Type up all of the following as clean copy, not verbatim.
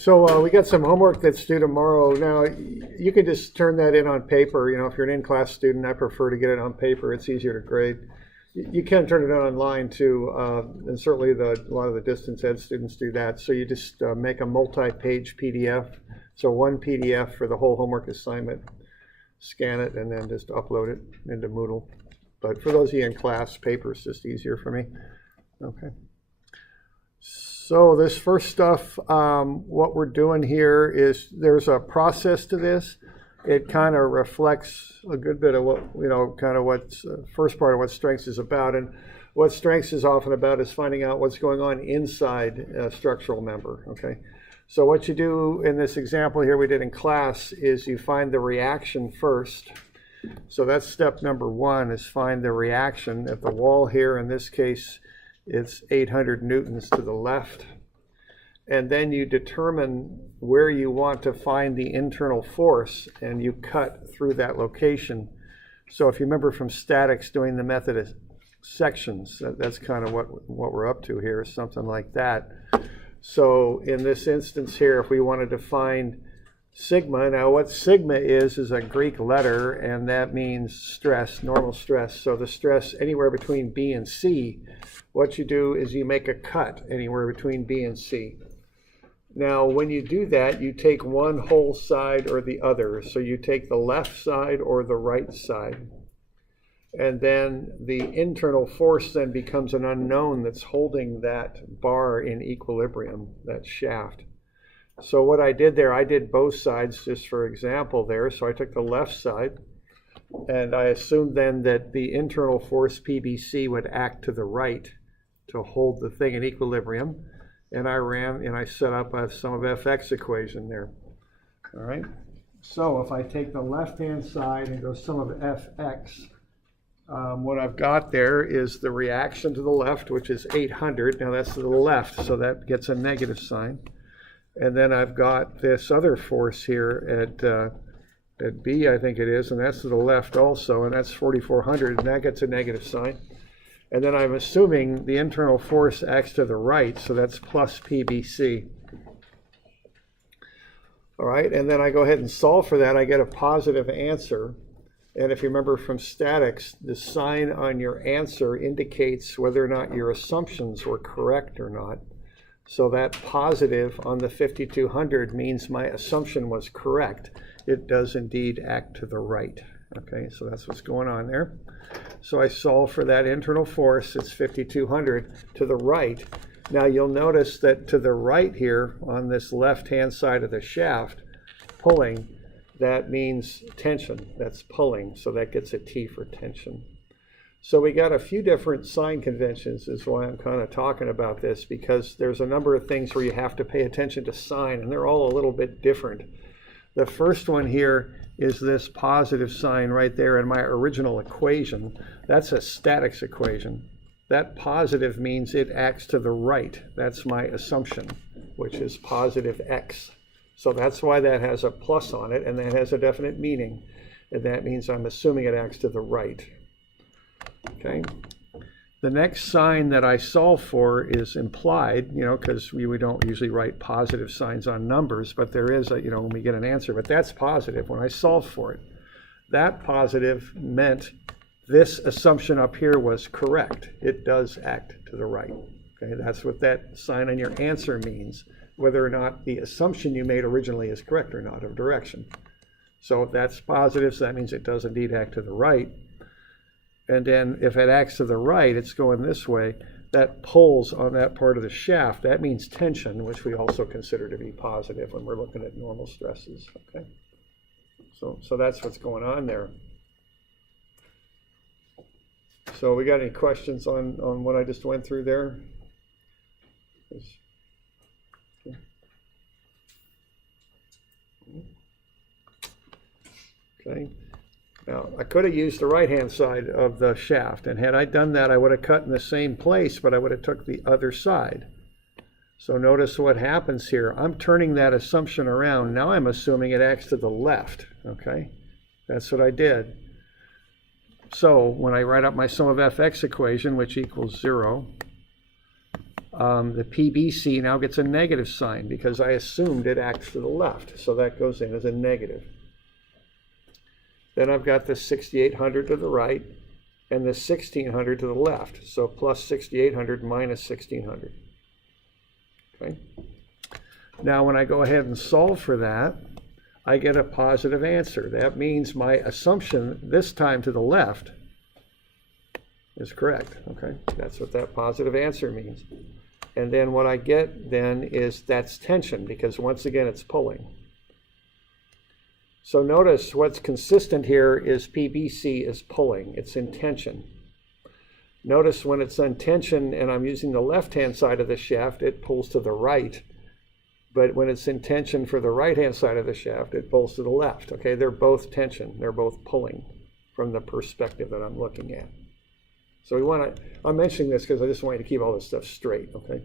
So we got some homework that's due tomorrow. Now, you can just turn that in on paper. You know, if you're an in-class student, I prefer to get it on paper. It's easier to grade. You can turn it in online too, and certainly a lot of the distance ed students do that. So you just make a multi-page PDF. So one PDF for the whole homework assignment, scan it, and then just upload it into Moodle. But for those of you in class, paper is just easier for me. Okay. So this first stuff, what we're doing here is there's a process to this. It kind of reflects a good bit of what, kind of what's first part of what strengths is about. And what strengths is often about is finding out what's going on inside a structural member, okay? So what you do in this example here we did in class is you find the reaction first. So that's step number one, is find the reaction at the wall here. In this case, it's 800 newtons to the left. And then you determine where you want to find the internal force, and you cut through that location. So if you remember from statics doing the method of sections, that's kind of what we're up to here, something like that. So in this instance here, if we wanted to find sigma, now what sigma is a Greek letter, and that means stress, normal stress. So the stress anywhere between B and C, what you do is you make a cut anywhere between B and C. Now, when you do that, you take one whole side or the other. So you take the left side or the right side. And then the internal force then becomes an unknown that's holding that bar in equilibrium, that shaft. So what I did there, I did both sides just for example there. So I took the left side, and I assumed then that the internal force PBC would act to the right to hold the thing in equilibrium. And I set up a sum of fx equation there. All right. So if I take the left-hand side and go sum of fx, what I've got there is the reaction to the left, which is 800. Now that's to the left, so that gets a negative sign. And then I've got this other force here at B, I think it is, and that's to the left also, and that's 4,400, and that gets a negative sign. And then I'm assuming the internal force acts to the right, so that's plus PBC. All right, and then I go ahead and solve for that. I get a positive answer. And if you remember from statics, the sign on your answer indicates whether or not your assumptions were correct or not. So that positive on the 5,200 means my assumption was correct. It does indeed act to the right. Okay, so that's what's going on there. So I solve for that internal force. It's 5,200 to the right. Now you'll notice that to the right here on this left-hand side of the shaft, pulling, that means tension. That's pulling, so that gets a T for tension. So we got a few different sign conventions is why I'm kind of talking about this, because there's a number of things where you have to pay attention to sign, and they're all a little bit different. The first one here is this positive sign right there in my original equation. That's a statics equation. That positive means it acts to the right. That's my assumption, which is positive x. So that's why that has a plus on it, and that has a definite meaning. And that means I'm assuming it acts to the right. Okay. The next sign that I solve for is implied, because we don't usually write positive signs on numbers, but there is when we get an answer, but that's positive when I solve for it. That positive meant this assumption up here was correct. It does act to the right. Okay, that's what that sign on your answer means, whether or not the assumption you made originally is correct or not of direction. So if that's positive, so that means it does indeed act to the right. And then if it acts to the right, it's going this way. That pulls on that part of the shaft. That means tension, which we also consider to be positive when we're looking at normal stresses. Okay. So that's what's going on there. So we got any questions on what I just went through there? Okay. Now, I could have used the right-hand side of the shaft, and had I done that, I would have cut in the same place, but I would have took the other side. So notice what happens here. I'm turning that assumption around. Now I'm assuming it acts to the left, okay? That's what I did. So when I write up my sum of fx equation, which equals 0, The PBC now gets a negative sign because I assumed it acts to the left. So that goes in as a negative. Then I've got the 6800 to the right and the 1600 to the left. So plus 6800 minus 1600. Okay. Now when I go ahead and solve for that, I get a positive answer. That means my assumption this time to the left is correct. Okay, that's what that positive answer means. And then what I get then is that's tension, because once again it's pulling. So notice what's consistent here is PBC is pulling. It's in tension. Notice when it's in tension and I'm using the left-hand side of the shaft, it pulls to the right. But when it's in tension for the right-hand side of the shaft, it pulls to the left. Okay, they're both tension. They're both pulling from the perspective that I'm looking at. So we want to, I'm mentioning this because I just want you to keep all this stuff straight, okay?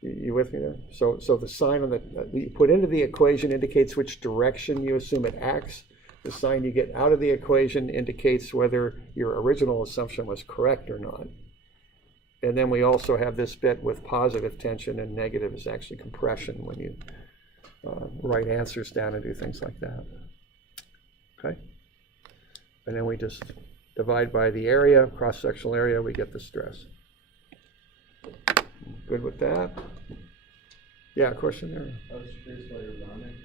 You with me there? So the sign on the, you put into the equation indicates which direction you assume it acts. The sign you get out of the equation indicates whether your original assumption was correct or not. And then we also have this bit with positive tension, and negative is actually compression when you write answers down and do things like that. Okay? And then we just divide by the area, cross-sectional area, we get the stress. Good with that? Yeah, question there? I was curious about your rounding.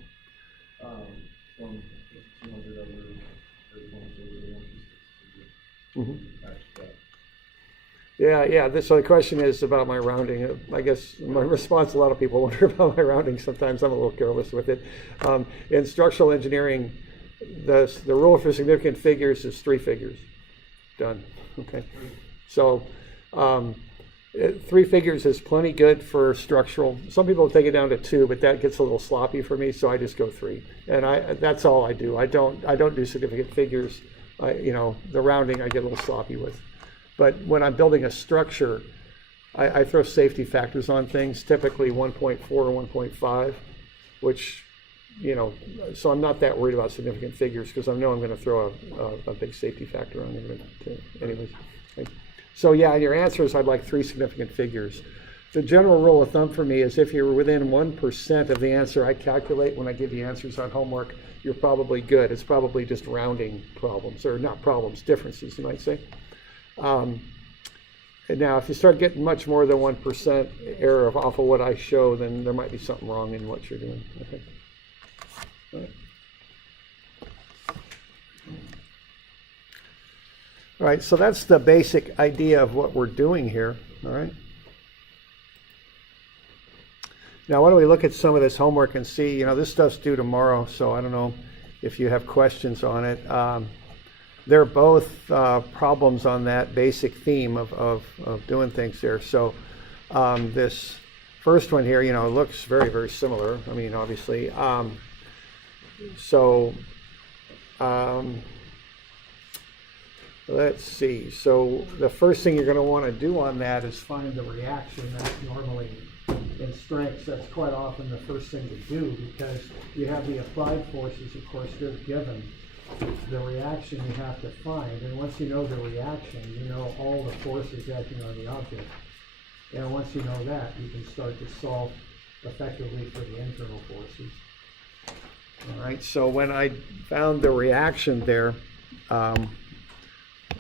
From 200 over 31 Yeah. So the question is about my rounding. I guess my response, a lot of people wonder about my rounding sometimes. I'm a little careless with it. In structural engineering, the rule for significant figures is 3 figures. Done. Okay. So 3 figures is plenty good for structural. Some people take it down to 2, but that gets a little sloppy for me, so I just go 3. And that's all I do. I don't do significant figures. The rounding I get a little sloppy with. But when I'm building a structure, I throw safety factors on things, typically 1.4 or 1.5, which, so I'm not that worried about significant figures because I know I'm going to throw a big safety factor on it. Anyways. So yeah, your answer is I'd like 3 significant figures. The general rule of thumb for me is if you're within 1% of the answer I calculate when I give you answers on homework, you're probably good. It's probably just rounding problems, or not problems, differences, you might say. And now, if you start getting much more than 1% error off of what I show, then there might be something wrong in what you're doing. Okay. All right. All right, so that's the basic idea of what we're doing here. All right. Now, why don't we look at some of this homework and see, this stuff's due tomorrow, so I don't know if you have questions on it. They're both problems on that basic theme of doing things there. So this first one here, looks very, very similar. I mean, obviously. Let's see. So the first thing you're going to want to do on that is find the reaction. That's normally in strengths. That's quite often the first thing to do because you have the applied forces, of course, they're given. The reaction you have to find, and once you know the reaction, you know all the forces acting on the object. And once you know that, you can start to solve effectively for the internal forces. All right, so when I found the reaction there,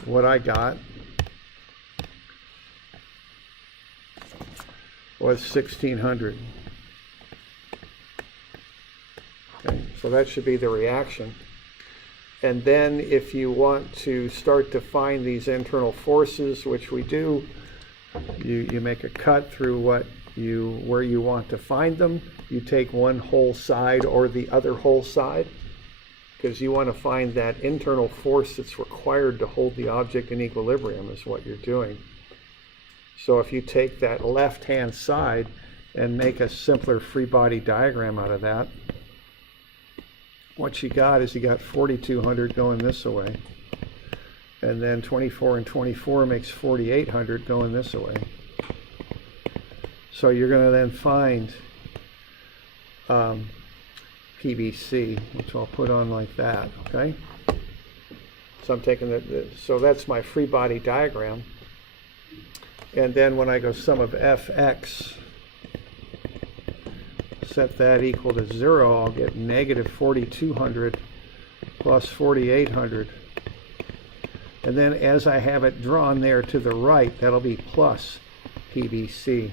what I got was 1600. Okay, so that should be the reaction. And then if you want to start to find these internal forces, which we do, you make a cut through where you want to find them. You take one whole side or the other whole side because you want to find that internal force that's required to hold the object in equilibrium is what you're doing. So if you take that left-hand side and make a simpler free body diagram out of that, what you got is you got 4,200 going this way, and then 24 and 24 makes 4,800 going this way. So you're going to then find PBC, which I'll put on like that, okay? So I'm taking so that's my free body diagram. And then when I go sum of fx, set that equal to 0, I'll get negative 4,200 plus 4,800. And then as I have it drawn there to the right, that'll be plus PBC.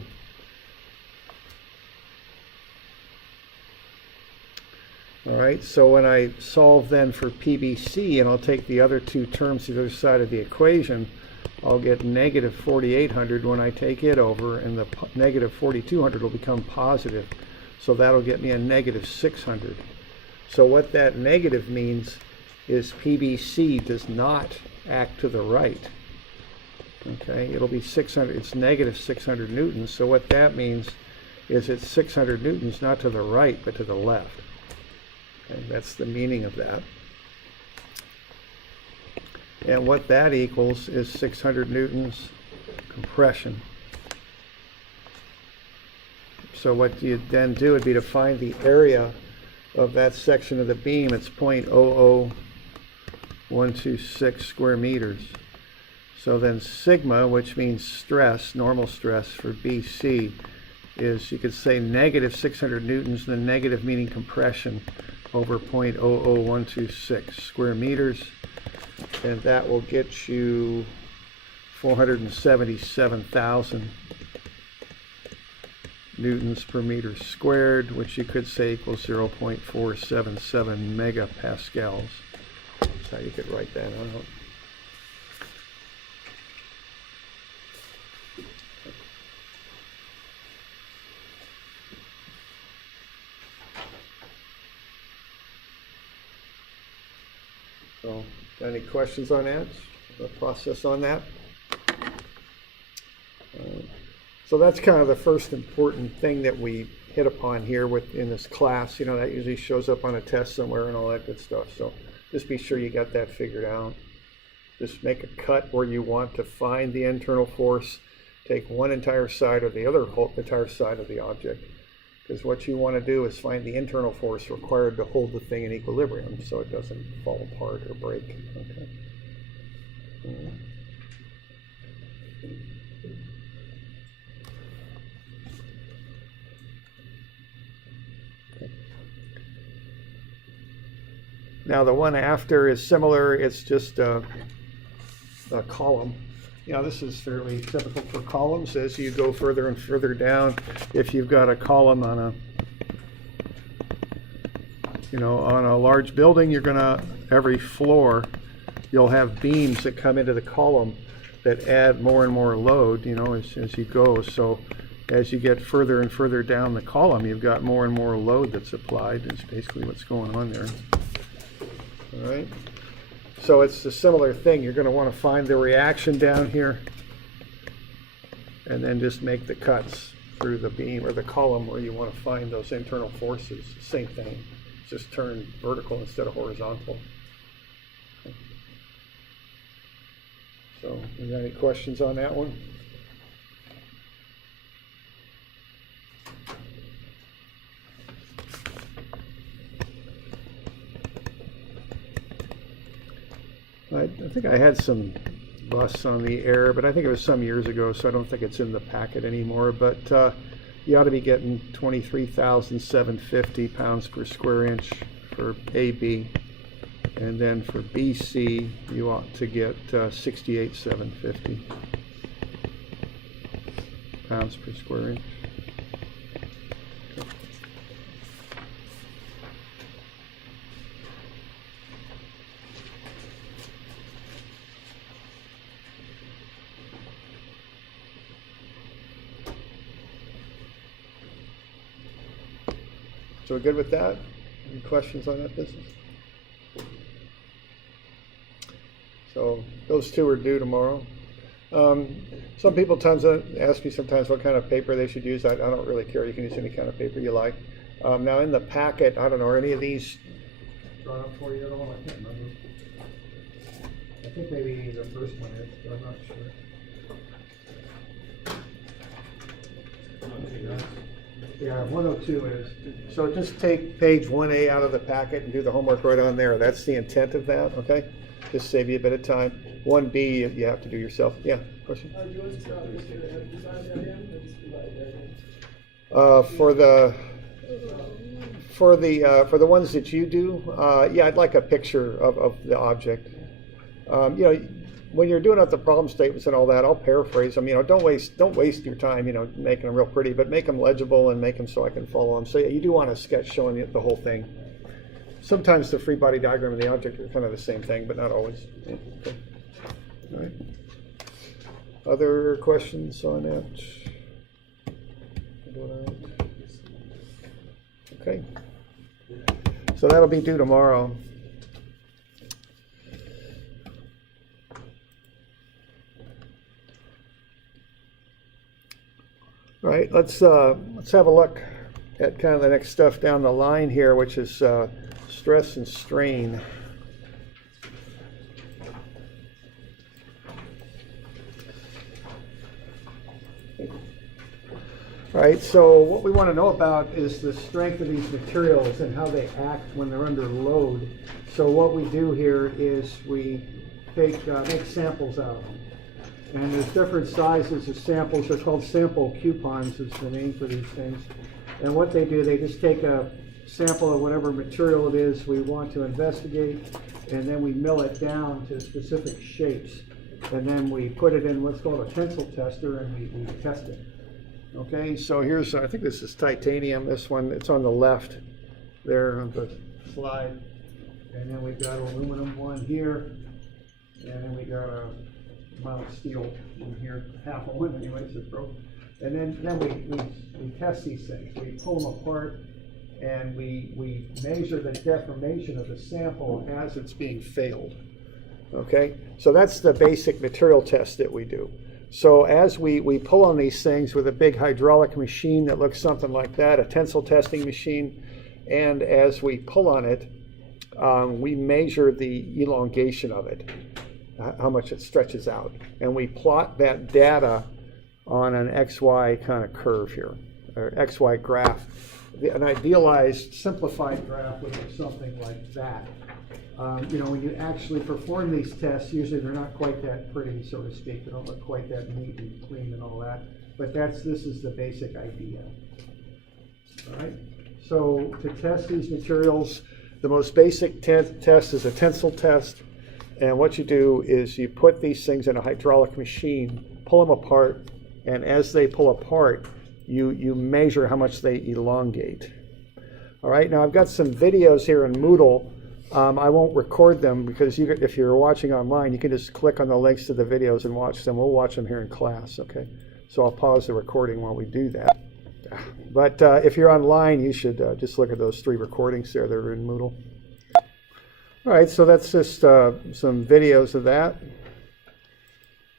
All right, so when I solve then for PBC, and I'll take the other two terms to the other side of the equation, I'll get negative 4,800 when I take it over, and the negative 4,200 will become positive. So that'll get me a negative 600. So what that negative means is PBC does not act to the right. Okay, it'll be 600, it's negative 600 newtons. So what that means is it's 600 newtons not to the right, but to the left. Okay, that's the meaning of that. And what that equals is 600 newtons compression. So what you then do would be to find the area of that section of the beam. It's 0.00126 square meters. So then sigma, which means stress, normal stress for BC, is, you could say, negative 600 newtons, and the negative meaning compression, over 0.00126 square meters. And that will get you 477,000 newtons per meter squared, which you could say equals 0.477 megapascals. That's how you could write that out. So, got any questions on that? The process on that? So that's kind of the first important thing that we hit upon here in this class. You know, that usually shows up on a test somewhere and all that good stuff. So just be sure you got that figured out. Just make a cut where you want to find the internal force. Take one entire side or the other entire side of the object. Because what you want to do is find the internal force required to hold the thing in equilibrium so it doesn't fall apart or break. Okay. Now the one after is similar. It's just a column. You know, this is fairly typical for columns. As you go further and further down, if you've got a column on a, you know, on a large building, you're gonna, every floor, you'll have beams that come into the column that add more and more load, you know, as you go. So as you get further and further down the column, you've got more and more load that's applied. Is basically what's going on there. All right. So it's a similar thing. You're going to want to find the reaction down here and then just make the cuts through the beam or the column where you want to find those internal forces. Same thing. Just turn vertical instead of horizontal. Okay. So, you got any questions on that one? I think I had some busts on the air, but I think it was some years ago, so I don't think it's in the packet anymore. But you ought to be getting 23,750 pounds per square inch for AB. And then for BC, you ought to get 68,750 pounds per square inch. So we're good with that? Any questions on that business? So those two are due tomorrow. Some people ask me sometimes what kind of paper they should use. I don't really care. You can use any kind of paper you like. Now in the packet, I don't know, are any of these drawn up for you at all? I can't remember. I think maybe the first one is, but I'm not sure. Yeah, 102 is. So just take page 1A out of the packet and do the homework right on there. That's the intent of that, okay? Just save you a bit of time. 1B you have to do yourself. Yeah, question? You want to design the diagram or just provide a diagram? For the ones that you do, yeah, I'd like a picture of the object. You know, when you're doing out the problem statements and all that, I'll paraphrase them. You know, don't waste your time, you know, making them real pretty, but make them legible and make them so I can follow them. So yeah, you do want a sketch showing the whole thing. Sometimes the free body diagram and the object are kind of the same thing, but not always. Yeah, okay. All right. Other questions on it? Okay. So that'll be due tomorrow. All right, let's have a look at kind of the next stuff down the line here, which is stress and strain. All right, so what we want to know about is the strength of these materials and how they act when they're under load. So what we do here is we make samples out of them. And there's different sizes of samples. They're called sample coupons is the name for these things. And what they do, they just take a sample of whatever material it is we want to investigate, and then we mill it down to specific shapes. And then we put it in what's called a tensile tester, and we test it. Okay, so here's, I think this is titanium, this one, it's on the left there on the slide. And then we've got aluminum one here, and then we got a mild steel in here, half of one anyway, so it's broken. And then we test these things. We pull them apart, and we measure the deformation of the sample as it's being failed. Okay, so that's the basic material test that we do. So as we pull on these things with a big hydraulic machine that looks something like that, a tensile testing machine, and as we pull on it, we measure the elongation of it, how much it stretches out. And we plot that data on an XY kind of curve here, or XY graph. An idealized, simplified graph would look something like that. You know, when you actually perform these tests, usually they're not quite that pretty, so to speak. They don't look quite that neat and clean and all that. But this is the basic idea. All right. So to test these materials, the most basic test is a tensile test. And what you do is you put these things in a hydraulic machine, pull them apart, and as they pull apart, you measure how much they elongate. All right. Now I've got some videos here in Moodle. I won't record them because if you're watching online, you can just click on the links to the videos and watch them. We'll watch them here in class, okay? So I'll pause the recording while we do that. But if you're online, you should just look at those 3 recordings there that are in Moodle. All right, so that's just some videos of that.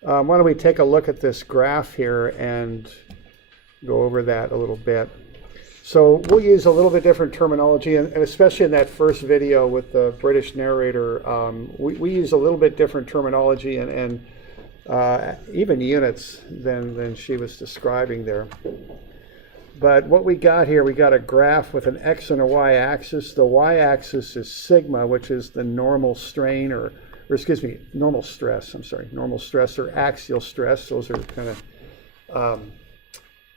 Why don't we take a look at this graph here and go over that a little bit. So we'll use a little bit different terminology, and especially in that first video with the British narrator, we use a little bit different terminology and even units than she was describing there. But what we got here, we got a graph with an X and a Y axis. The Y axis is sigma, which is the normal strain or excuse me, normal stress, normal stress or axial stress. Those are kind of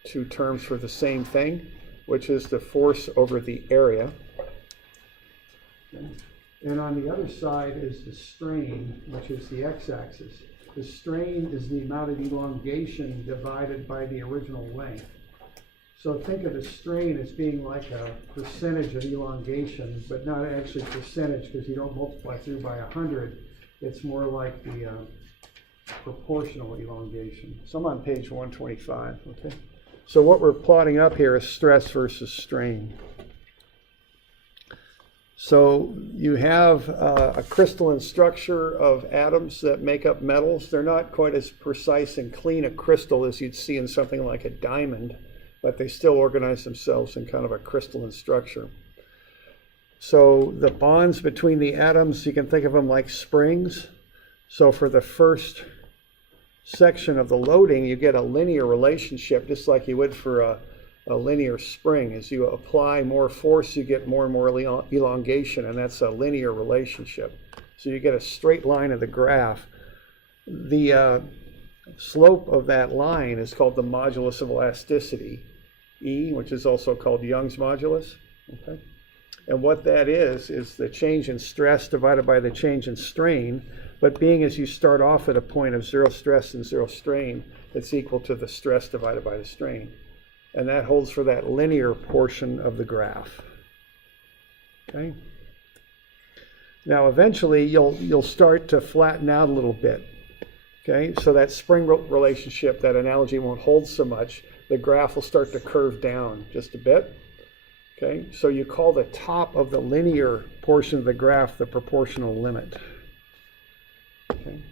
2 terms for the same thing, which is the force over the area. And on the other side is the strain, which is the x-axis. The strain is the amount of elongation divided by the original length. So think of the strain as being like a percentage of elongation, but not actually percentage because you don't multiply through by 100. It's more like the proportional elongation. So I'm on page 125, okay? So what we're plotting up here is stress versus strain. So you have a crystalline structure of atoms that make up metals. They're not quite as precise and clean a crystal as you'd see in something like a diamond, but they still organize themselves in kind of a crystalline structure. So the bonds between the atoms, you can think of them like springs. So for the first section of the loading, you get a linear relationship, just like you would for a linear spring. As you apply more force, you get more and more elongation, and that's a linear relationship. So you get a straight line of the graph The slope of that line is called the modulus of elasticity, E, which is also called Young's modulus. Okay? And what that is the change in stress divided by the change in strain. But being as you start off at a point of zero stress and zero strain, it's equal to the stress divided by the strain. And that holds for that linear portion of the graph. Okay? Now eventually you'll start to flatten out a little bit. Okay? So that spring relationship, that analogy won't hold so much. The graph will start to curve down just a bit. Okay? So you call the top of the linear portion of the graph the proportional limit. Okay?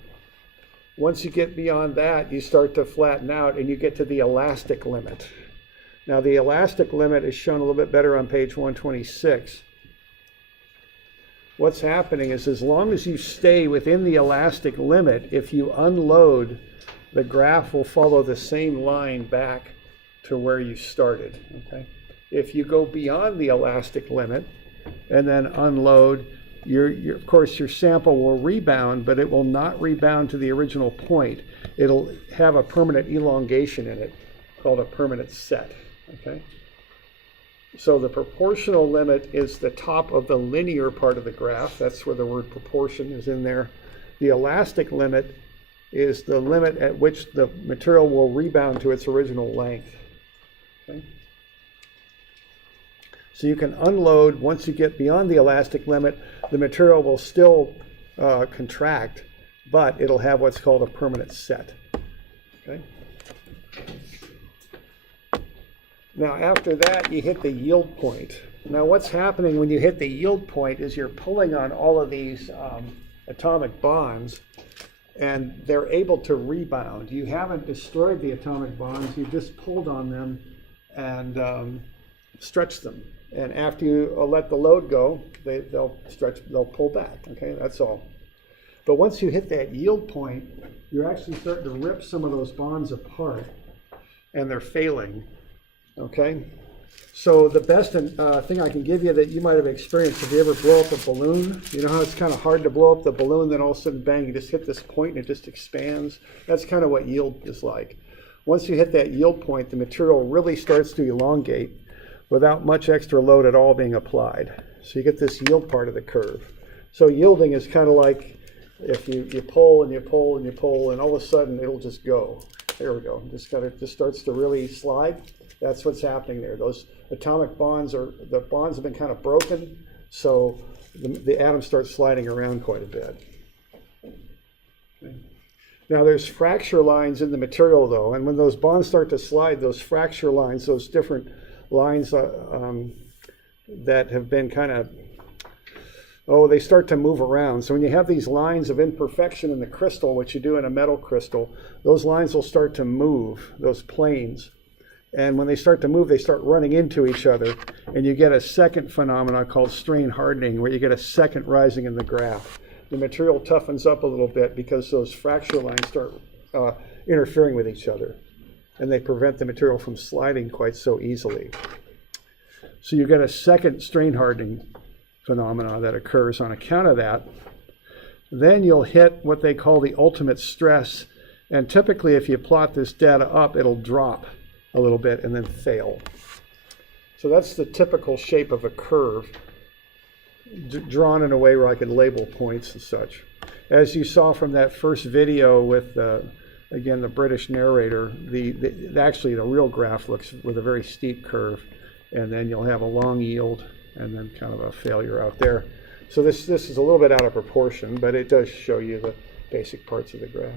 Once you get beyond that, you start to flatten out and you get to the elastic limit. Now the elastic limit is shown a little bit better on page 126. What's happening is as long as you stay within the elastic limit, if you unload, the graph will follow the same line back to where you started. Okay? If you go beyond the elastic limit and then unload, of course your sample will rebound, but it will not rebound to the original point. It'll have a permanent elongation in it called a permanent set. Okay? So the proportional limit is the top of the linear part of the graph. That's where the word proportion is in there. The elastic limit is the limit at which the material will rebound to its original length. Okay? So you can unload. Once you get beyond the elastic limit, the material will still contract, but it'll have what's called a permanent set. Okay? Now after that, you hit the yield point. Now what's happening when you hit the yield point is you're pulling on all of these atomic bonds, and they're able to rebound. You haven't destroyed the atomic bonds, you just pulled on them and stretched them. And after you let the load go, they'll pull back. Okay, that's all. But once you hit that yield point, you're actually starting to rip some of those bonds apart, and they're failing. Okay, so the best thing I can give you that you might have experienced, if you ever blow up a balloon, you know how it's kind of hard to blow up the balloon, then all of a sudden, bang, you just hit this point and it just expands? That's kind of what yield is like. Once you hit that yield point, the material really starts to elongate without much extra load at all being applied. So you get this yield part of the curve. So yielding is kind of like if you pull and you pull and you pull, and all of a sudden it'll just go. There we go. It just starts to really slide. That's what's happening there. Those atomic bonds the bonds have been kind of broken, so the atoms start sliding around quite a bit. Okay. Now there's fracture lines in the material though, and when those bonds start to slide, those fracture lines, those different lines that have been kind of, they start to move around. So when you have these lines of imperfection in the crystal, which you do in a metal crystal, those lines will start to move, those planes. And when they start to move, they start running into each other, and you get a second phenomenon called strain hardening, where you get a second rising in the graph. The material toughens up a little bit because those fracture lines start interfering with each other, and they prevent the material from sliding quite so easily. So you get a second strain hardening phenomena that occurs on account of that. Then you'll hit what they call the ultimate stress, and typically if you plot this data up, it'll drop a little bit and then fail. So that's the typical shape of a curve, drawn in a way where I can label points and such. As you saw from that first video with, again, the British narrator, actually the real graph looks with a very steep curve, and then you'll have a long yield and then kind of a failure out there. So this is a little bit out of proportion, but it does show you the basic parts of the graph.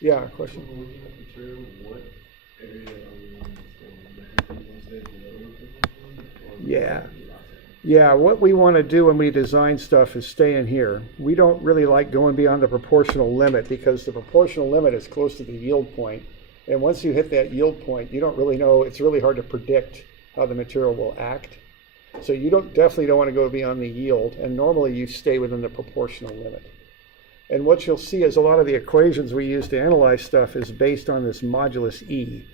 Yeah, question? So looking at the material, what area are we on Yeah. Yeah, what we want to do when we design stuff is stay in here. We don't really like going beyond the proportional limit because the proportional limit is close to the yield point. And once you hit that yield point, you don't really know, it's really hard to predict how the material will act. So you definitely don't want to go beyond the yield, and normally you stay within the proportional limit. And what you'll see is a lot of the equations we use to analyze stuff is based on this modulus E.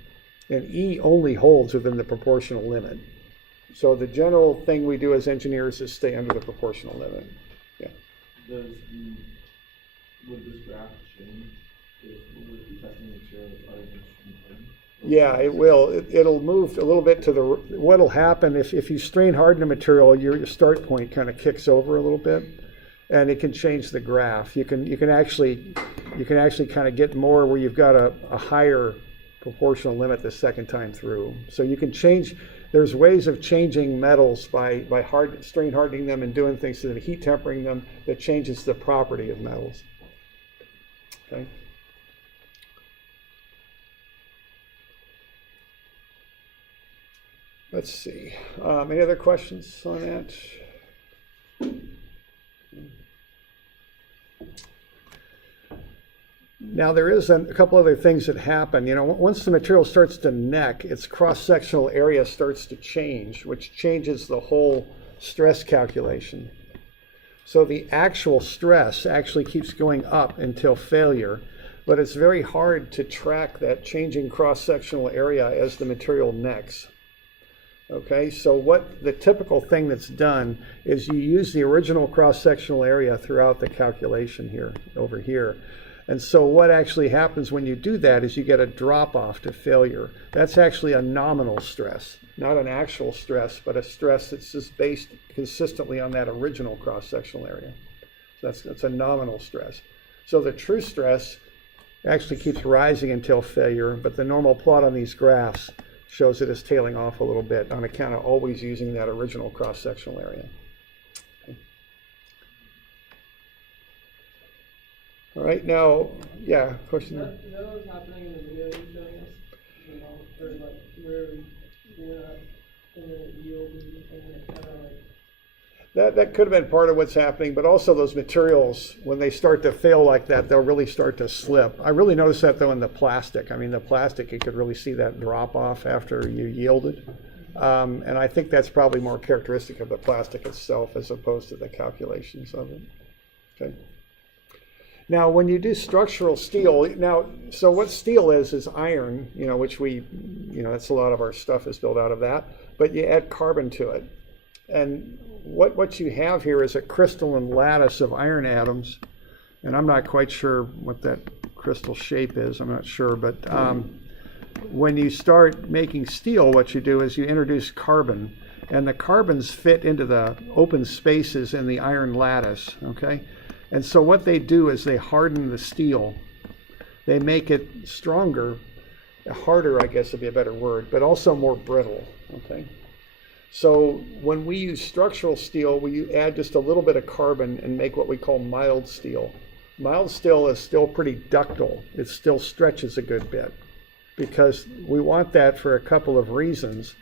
And E only holds within the proportional limit. So the general thing we do as engineers is stay under the proportional limit. Yeah. Would this graph change Will it be testing the material that's other than strain? Yeah, it will. It'll move a little bit to the. What'll happen if you strain harden a material, your start point kind of kicks over a little bit, and it can change the graph. You can actually kind of get more where you've got a higher proportional limit the second time through. So you can change. There's ways of changing metals by strain hardening them and doing things to them, heat tempering them, that changes the property of metals. Okay. Let's see. Any other questions on that? Now there is a couple other things that happen. You know, once the material starts to neck, its cross-sectional area starts to change, which changes the whole stress calculation. So the actual stress actually keeps going up until failure, but it's very hard to track that changing cross-sectional area as the material necks. Okay, so what the typical thing that's done is you use the original cross-sectional area throughout the calculation here, over here. And so what actually happens when you do that is you get a drop-off to failure. That's actually a nominal stress, not an actual stress, but a stress that's just based consistently on that original cross-sectional area. So that's a nominal stress. So the true stress actually keeps rising until failure, but the normal plot on these graphs shows it is tailing off a little bit on account of always using that original cross-sectional area. Okay. All right, now, yeah, question? Is that what's happening in the video you're showing us? You know, or like where you're not in the yield and it kind of like... That could have been part of what's happening, but also those materials, when they start to fail like that, they'll really start to slip. I really noticed that though in the plastic. I mean, the plastic, you could really see that drop off after you yielded. And I think that's probably more characteristic of the plastic itself as opposed to the calculations of it. Okay. Now, when you do structural steel, so what steel is iron, you know, which that's a lot of our stuff is built out of that, but you add carbon to it. And what you have here is a crystalline lattice of iron atoms, and I'm not quite sure what that crystal shape is, I'm not sure, but when you start making steel, what you do is you introduce carbon, and the carbons fit into the open spaces in the iron lattice, okay? And so what they do is they harden the steel. They make it stronger, harder, I guess would be a better word, but also more brittle, okay? So when we use structural steel, we add just a little bit of carbon and make what we call mild steel. Mild steel is still pretty ductile. It still stretches a good bit because we want that for a couple of reasons.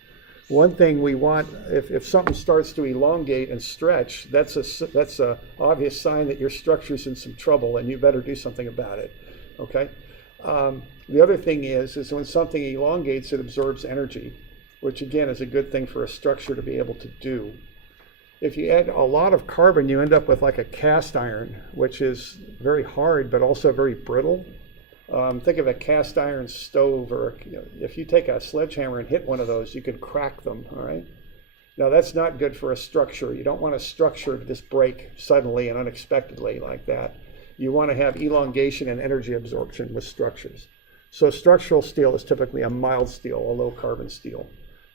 One thing we want, if something starts to elongate and stretch, that's a obvious sign that your structure's in some trouble and you better do something about it, okay? The other thing is when something elongates, it absorbs energy, which again is a good thing for a structure to be able to do. If you add a lot of carbon, you end up with like a cast iron, which is very hard but also very brittle. Think of a cast iron stove, or if you take a sledgehammer and hit one of those, you could crack them, all right? Now that's not good for a structure. You don't want a structure to just break suddenly and unexpectedly like that. You want to have elongation and energy absorption with structures. So structural steel is typically a mild steel, a low carbon steel.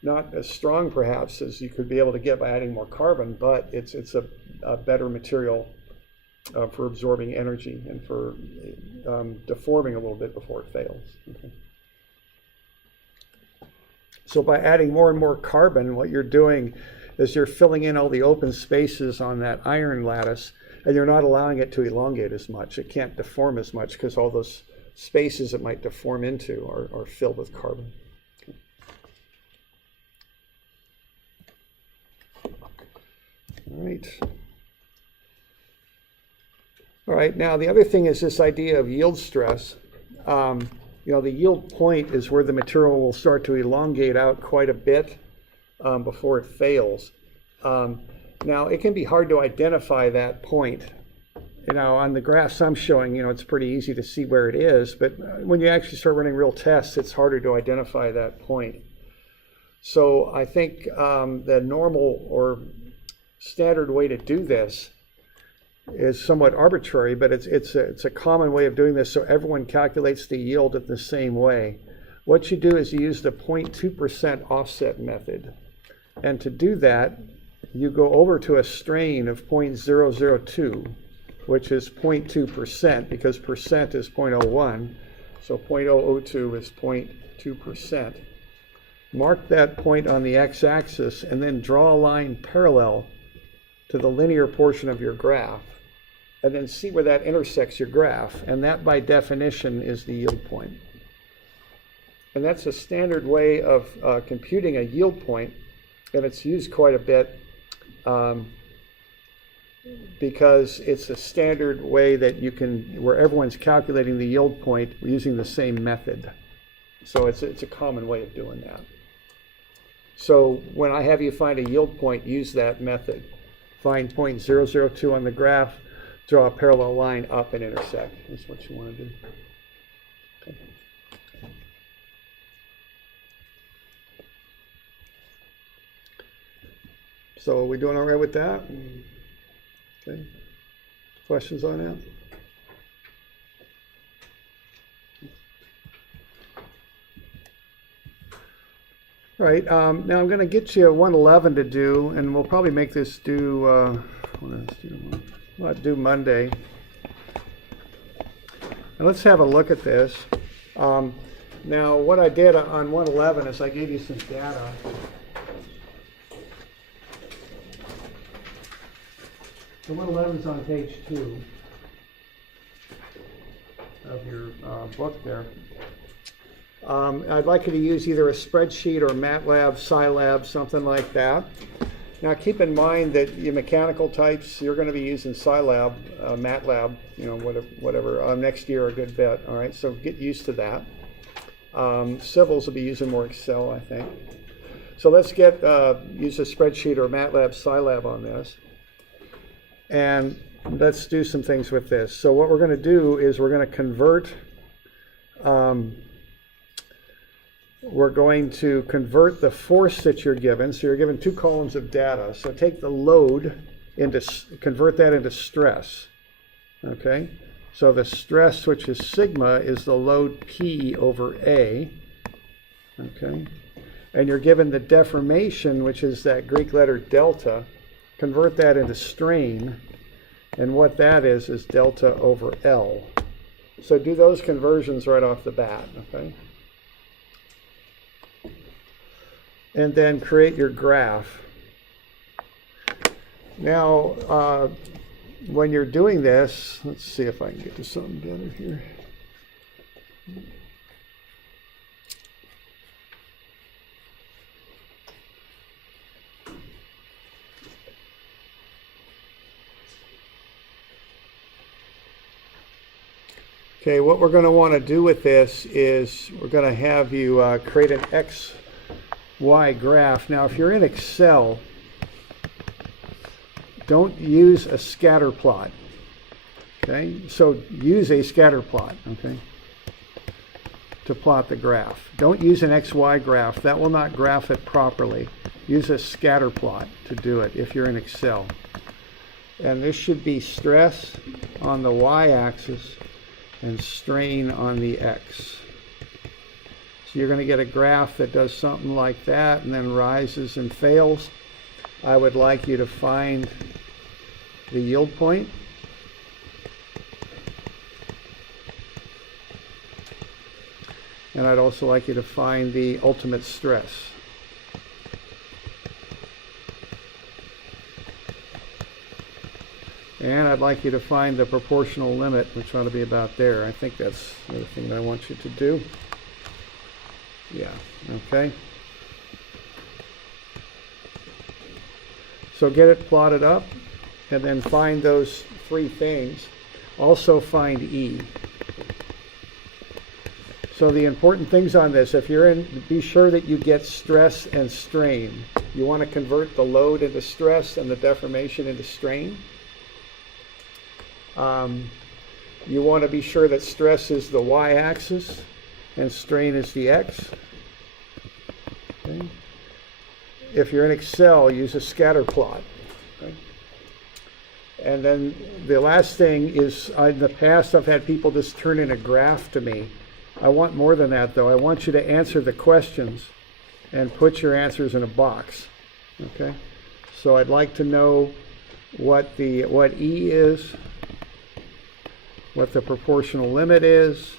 Not as strong perhaps as you could be able to get by adding more carbon, but it's a better material for absorbing energy and for deforming a little bit before it fails. Okay. So by adding more and more carbon, what you're doing is you're filling in all the open spaces on that iron lattice, and you're not allowing it to elongate as much. It can't deform as much because all those spaces it might deform into are filled with carbon. All right, now the other thing is this idea of yield stress. The yield point is where the material will start to elongate out quite a bit before it fails. Now, it can be hard to identify that point. On the graphs I'm showing, it's pretty easy to see where it is, but when you actually start running real tests, it's harder to identify that point. So I think the normal or standard way to do this is somewhat arbitrary, but it's a common way of doing this, so everyone calculates the yield in the same way. What you do is you use the 0.2% offset method. And to do that, you go over to a strain of 0.002, which is 0.2%, because percent is 0.01, so 0.002 is 0.2%. Mark that point on the x-axis and then draw a line parallel to the linear portion of your graph, and then see where that intersects your graph, and that by definition is the yield point. And that's a standard way of computing a yield point, and it's used quite a bit because it's a standard way that you can, where everyone's calculating the yield point using the same method. So it's a common way of doing that. So when I have you find a yield point, use that method. Find 0.002 on the graph, draw a parallel line up and intersect. That's what you want to do. Okay. So are we doing all right with that? Okay. Questions on that? All right, now I'm going to get you 111 to do, and we'll probably make this do, we'll do Monday. And let's have a look at this. Now, what I did on 111 is I gave you some data. So 111 is on page 2 of your book there. I'd like you to use either a spreadsheet or MATLAB, Scilab, something like that. Now keep in mind that your mechanical types, you're going to be using Scilab, MATLAB, whatever, next year a good bit. All right, so get used to that. Civils will be using more Excel, I think. So let's use a spreadsheet or MATLAB, Scilab on this. And let's do some things with this. So what we're going to do is we're going to convert the force that you're given. So you're given 2 columns of data. So take the load, convert that into stress. Okay? So the stress, which is sigma, is the load P over A. Okay? And you're given the deformation, which is that Greek letter delta. Convert that into strain. And what that is delta over L. So do those conversions right off the bat. Okay? And then create your graph. Now, when you're doing this, let's see if I can get to something better here. Okay, what we're going to want to do with this is we're going to have you create an XY graph. Now, if you're in Excel, don't use a scatter plot. Okay, so use a scatter plot. Okay, to plot the graph. Don't use an XY graph. That will not graph it properly. Use a scatter plot to do it if you're in Excel. And this should be stress on the Y-axis and strain on the X. So you're going to get a graph that does something like that and then rises and fails. I would like you to find the yield point. And I'd also like you to find the ultimate stress. And I'd like you to find the proportional limit, which ought to be about there. I think that's the other thing that I want you to do. Yeah, okay. So get it plotted up, and then find those 3 things. Also find E. So the important things on this, if you're in, be sure that you get stress and strain. You want to convert the load into stress and the deformation into strain. You want to be sure that stress is the y-axis and strain is the x. Okay. If you're in Excel, use a scatter plot. Okay. And then the last thing is, in the past, I've had people just turn in a graph to me. I want more than that, though. I want you to answer the questions and put your answers in a box. Okay? So I'd like to know what E is, what the proportional limit is,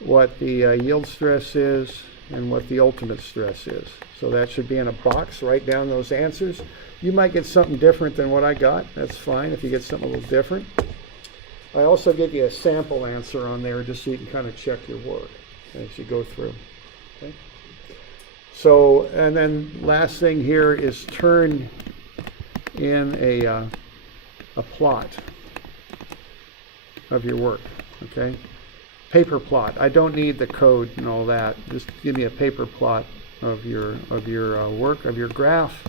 what the yield stress is, and what the ultimate stress is. So that should be in a box. Write down those answers. You might get something different than what I got. That's fine if you get something a little different. I also give you a sample answer on there just so you can kind of check your work as you go through. Okay? So, and then last thing here is turn in a plot of your work. Okay? Paper plot. I don't need the code and all that. Just give me a paper plot of your work, of your graph,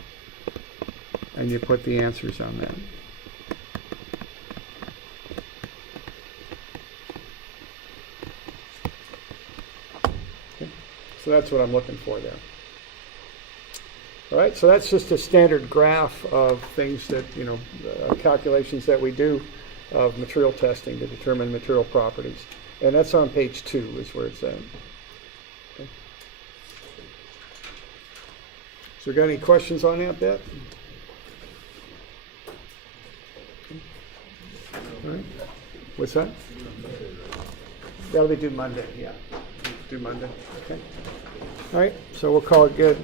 and you put the answers on that. Okay. So that's what I'm looking for there. All right, so that's just a standard graph of things that, calculations that we do of material testing to determine material properties. And that's on page 2 is where it's at. Okay. So got any questions on that bit? All right. What's that? That'll be due Monday, yeah. Due Monday, okay. All right, so we'll call it good.